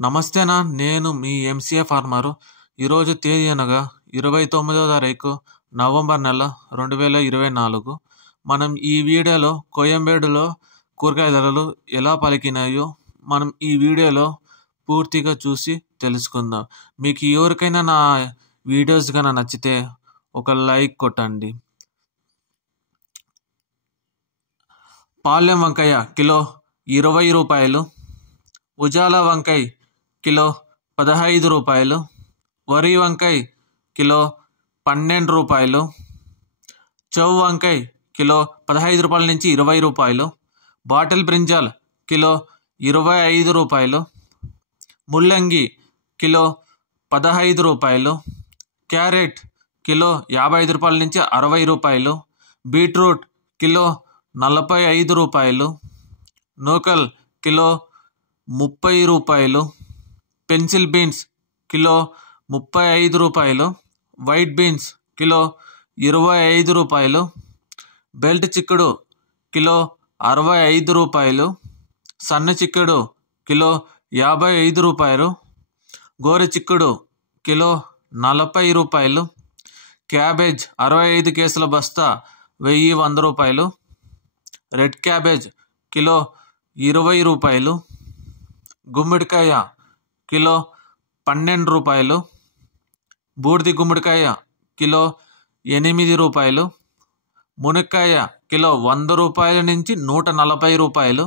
నమస్తేనా, నేను మీ MCA farmer. ఈరోజు తేదీ అనగా 29వ తారీఖు నవంబర్ నెల 2024. మనం ఈ వీడియోలో కోయంబేడులో కూరగాయల ధరలు ఎలా పలికినాయో మనం ఈ వీడియోలో పూర్తిగా చూసి తెలుసుకుందాం. మీకు ఎవరికైనా నా వీడియోస్ కన్నా నచ్చితే ఒక లైక్ కొట్టండి. పాలెం వంకాయ కిలో 20 రూపాయలు, ఉజాల వంకాయ కిలో 15 రూపాయలు, వరి వంకాయ కిలో 12 రూపాయలు, చౌ వంకాయ కిలో 15 రూపాయల నుంచి 20 రూపాయలు, బాటిల్ బ్రింజాల్ కిలో 25 రూపాయలు, ముల్లంగి కిలో 15 రూపాయలు, క్యారెట్ కిలో 55 రూపాయల నుంచి 60 రూపాయలు, బీట్రూట్ కిలో 45 రూపాయలు, నూకల్ కిలో 30 రూపాయలు, పెన్సిల్ బీన్స్ కిలో 35 రూపాయలు, వైట్ బీన్స్ కిలో 25 రూపాయలు, బెల్ట్ చిక్కుడు కిలో 65 రూపాయలు, సన్న చిక్కుడు కిలో 55 రూపాయలు, గోరె చిక్కుడు కిలో 40 రూపాయలు, క్యాబేజ్ 65 కేసుల బస్తా 1100 రూపాయలు, రెడ్ క్యాబేజ్ కిలో 20 రూపాయలు, గుమ్మడికాయ కిలో 12 రూపాయలు, బూడిది గుమ్మడికాయ కిలో 8 రూపాయలు, మునక్కాయ కిలో 100 రూపాయల నుంచి 140 రూపాయలు,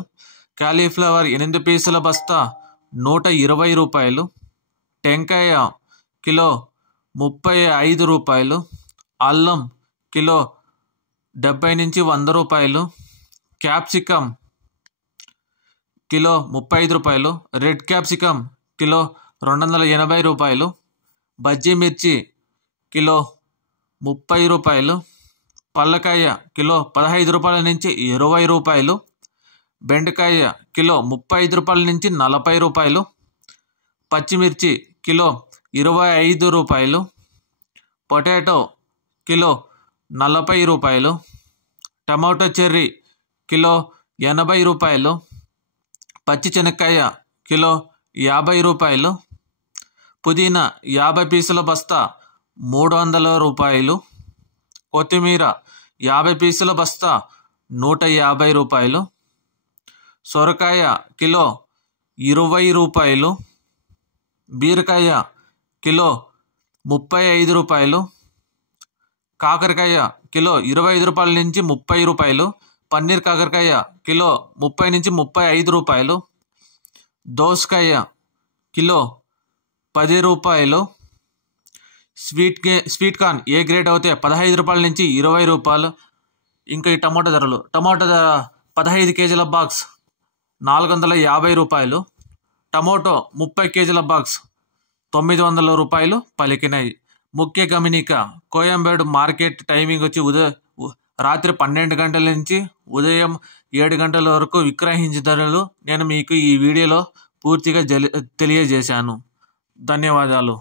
కాలీఫ్లవర్ 8 పీసుల బస్తా 120 రూపాయలు, టెంకాయ కిలో 35 రూపాయలు, అల్లం కిలో 70 నుంచి 100 రూపాయలు, క్యాప్సికమ్ కిలో 35 రూపాయలు, రెడ్ క్యాప్సికమ్ కిలో 280 రూపాయలు, బజ్జీ మిర్చి కిలో 30 రూపాయలు, పల్లకాయ కిలో 15 రూపాయల నుంచి 20 రూపాయలు, బెండకాయ కిలో 35 రూపాయల నుంచి 40 రూపాయలు, పచ్చిమిర్చి కిలో 25 రూపాయలు, పొటాటో కిలో 40 రూపాయలు, టమాటో చెర్రీ కిలో 80 రూపాయలు, పచ్చి శనక్కాయ కిలో 50 రూపాయలు, పుదీనా 50 పీసుల బస్తా 300 రూపాయలు, కొత్తిమీర 50 పీసుల బస్తా 150 రూపాయలు, సొరకాయ కిలో 20 రూపాయలు, బీరకాయ కిలో 35 రూపాయలు, కాకరకాయ కిలో 25 రూపాయల నుంచి 30 రూపాయలు, పన్నీర్ కాకరకాయ కిలో 30 నుంచి 35 రూపాయలు, దోసకాయ కిలో 10 రూపాయలు, స్వీట్ కార్న్ ఏ గ్రేడ్ అయితే 15 రూపాయల నుంచి 20 రూపాయలు. ఇంకా ఈ టమాటో ధరలు, టమాటో 15 కేజీల బాక్స్ 450 రూపాయలు, టమాటో 30 కేజీల బాక్స్ 900 రూపాయలు పలికినాయి. ముఖ్య గమనిక, కోయంబేడు మార్కెట్ టైమింగ్ వచ్చి రాత్రి 12 గంటల నుంచి ఉదయం 7 గంటల వరకు విక్రయించే ధరలు నేను మీకు ఈ వీడియోలో పూర్తిగా తెలియజేశాను. ధన్యవాదాలు.